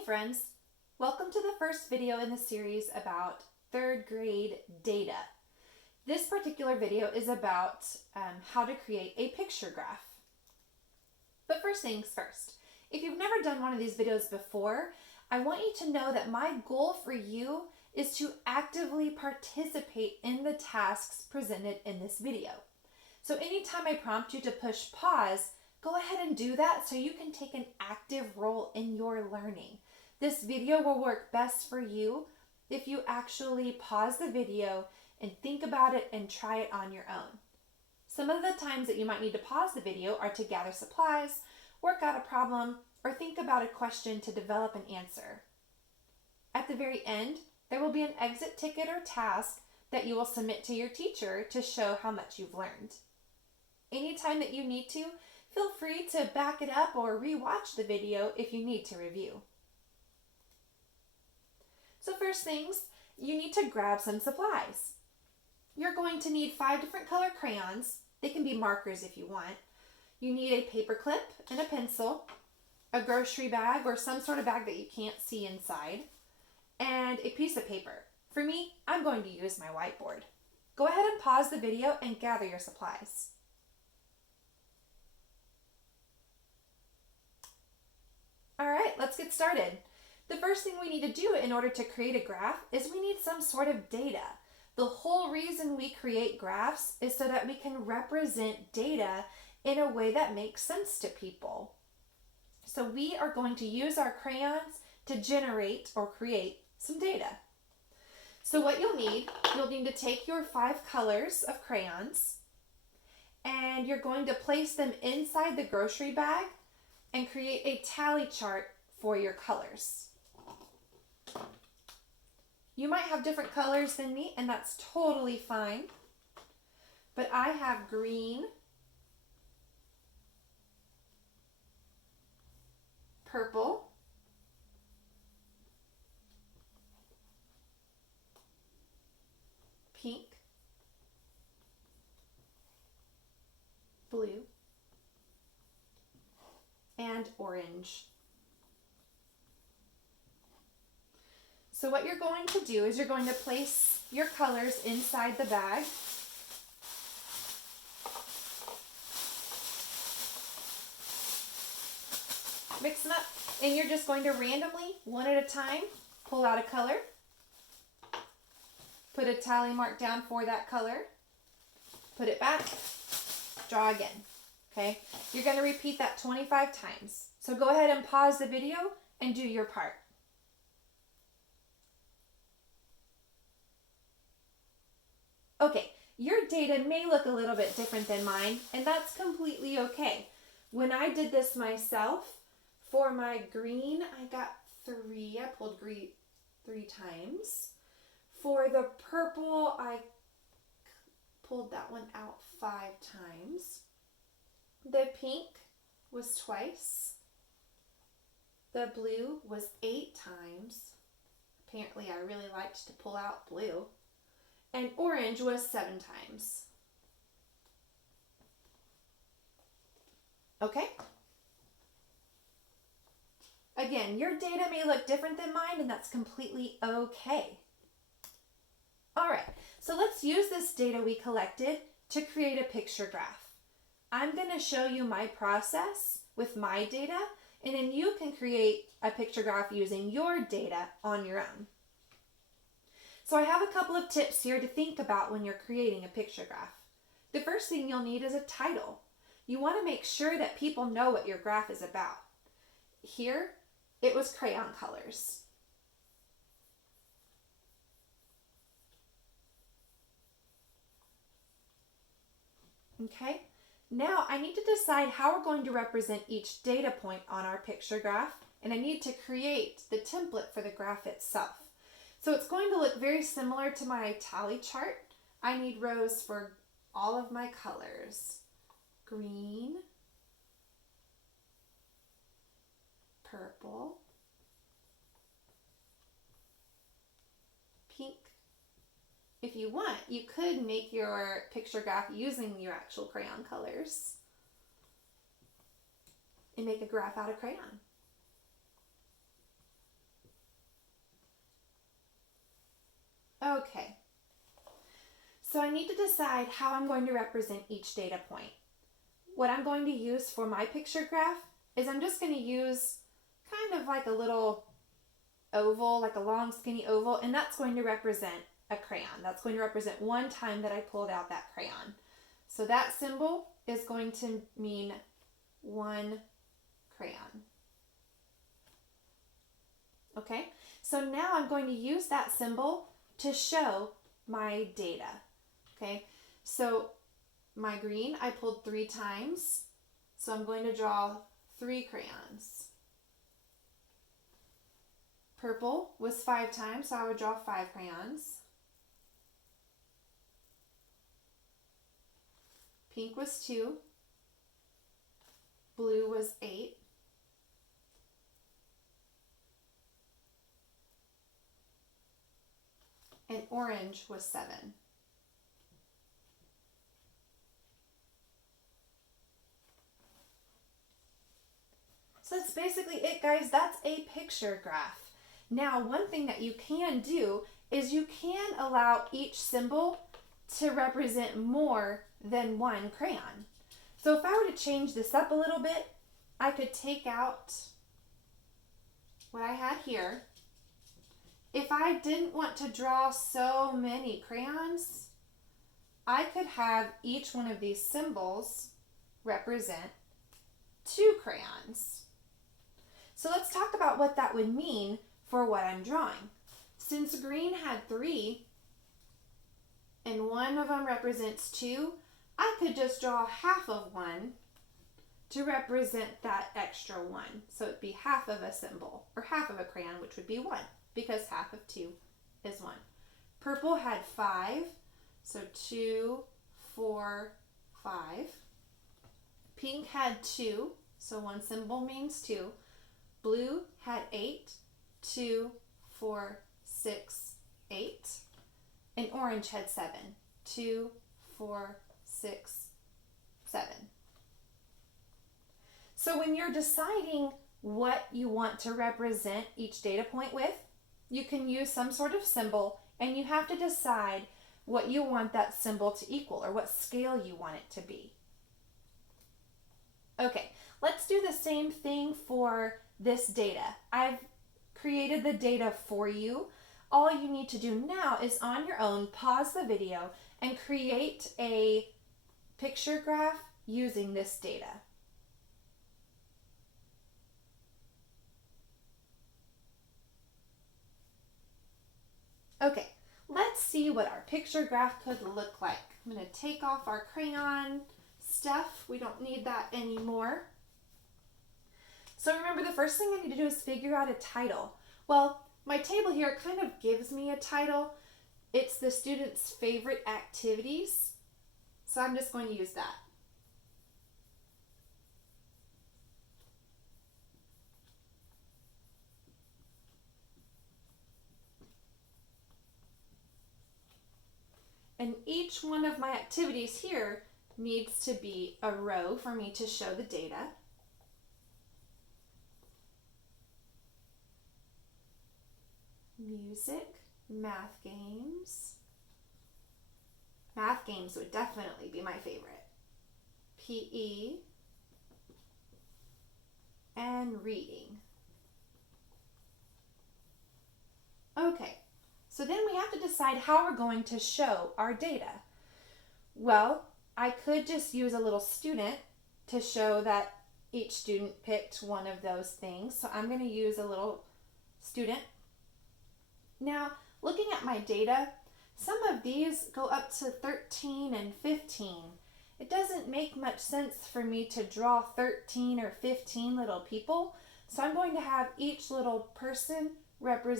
Hey friends, welcome to the first video in the series about third grade data. This particular video is about how to create a picture graph. But first things first, if you've never done one of these videos before, I want you to know that my goal for you is to actively participate in the tasks presented in this video. So anytime I prompt you to push pause, go ahead and do that so you can take an active role in your learning. This video will work best for you if you actually pause the video and think about it and try it on your own. Some of the times that you might need to pause the video are to gather supplies, work out a problem, or think about a question to develop an answer. At the very end, there will be an exit ticket or task that you will submit to your teacher to show how much you've learned. Anytime that you need to, feel free to back it up or re-watch the video if you need to review. So first things, you need to grab some supplies. You're going to need 5 different color crayons. They can be markers if you want. You need a paper clip and a pencil, a grocery bag or some sort of bag that you can't see inside, and a piece of paper. For me, I'm going to use my whiteboard. Go ahead and pause the video and gather your supplies. All right, let's get started. The first thing we need to do in order to create a graph is we need some sort of data. The whole reason we create graphs is so that we can represent data in a way that makes sense to people. So we are going to use our crayons to generate or create some data. So what you'll need to take your 5 colors of crayons and you're going to place them inside the grocery bag and create a tally chart for your colors. You might have different colors than me, and that's totally fine. But I have green, purple, pink, blue, and orange. So what you're going to do is you're going to place your colors inside the bag. Mix them up, and you're just going to randomly, one at a time, pull out a color. Put a tally mark down for that color. Put it back. Draw again. Okay? You're going to repeat that 25 times. So go ahead and pause the video and do your part. Okay, your data may look a little bit different than mine, and that's completely okay. When I did this myself, for my green, I got 3. I pulled green 3 times. For the purple, I pulled that one out 5 times. The pink was twice. The blue was 8 times. Apparently, I really liked to pull out blue. And orange was 7 times. Okay? Again, your data may look different than mine, and that's completely okay. All right, so let's use this data we collected to create a picture graph. I'm going to show you my process with my data, and then you can create a picture graph using your data on your own. So I have a couple of tips here to think about when you're creating a picture graph. The first thing you'll need is a title. You want to make sure that people know what your graph is about. Here, it was crayon colors. Okay, now I need to decide how we're going to represent each data point on our picture graph, and I need to create the template for the graph itself. So it's going to look very similar to my tally chart. I need rows for all of my colors. Green, purple, pink. If you want, you could make your picture graph using your actual crayon colors and make a graph out of crayon. Okay, so I need to decide how I'm going to represent each data point. What I'm going to use for my picture graph is I'm just going to use kind of like a little oval, like a long skinny oval, and that's going to represent a crayon. That's going to represent one time that I pulled out that crayon. So that symbol is going to mean one crayon. Okay, so now I'm going to use that symbol to show my data. Okay, so my green I pulled 3 times, so I'm going to draw 3 crayons. Purple was 5 times, so I would draw 5 crayons. Pink was 2. Blue was 8. And orange was 7. So that's basically it, guys. That's a picture graph. Now, one thing that you can do is you can allow each symbol to represent more than one crayon. So if I were to change this up a little bit, I could take out what I had here. If I didn't want to draw so many crayons, I could have each one of these symbols represent 2 crayons. So let's talk about what that would mean for what I'm drawing. Since green had 3 and one of them represents 2, I could just draw half of one to represent that extra 1. So it'd be half of a symbol, or half of a crayon, which would be 1, because half of 2 is 1. Purple had 5, so 2, 4, 5. Pink had 2, so one symbol means 2. Blue had 8, 2, 4, 6, 8. And orange had 7, 2, 4, 6, 7. So when you're deciding what you want to represent each data point with, you can use some sort of symbol, and you have to decide what you want that symbol to equal, or what scale you want it to be. Okay, let's do the same thing for this data. I've created the data for you. All you need to do now is on your own, pause the video and create a picture graph using this data. Okay, let's see what our picture graph could look like. I'm going to take off our crayon stuff. We don't need that anymore. So remember, the first thing I need to do is figure out a title. Well, my table here kind of gives me a title. It's the students' favorite activities. So I'm just going to use that. And each one of my activities here needs to be a row for me to show the data. Music, math games. Math games would definitely be my favorite. PE and reading. Okay, so then we have to decide how we're going to show our data. Well, I could just use a little student to show that each student picked one of those things. So I'm going to use a little student. Now, looking at my data, some of these go up to 13 and 15. It doesn't make much sense for me to draw 13 or 15 little people, so I'm going to have each little person represent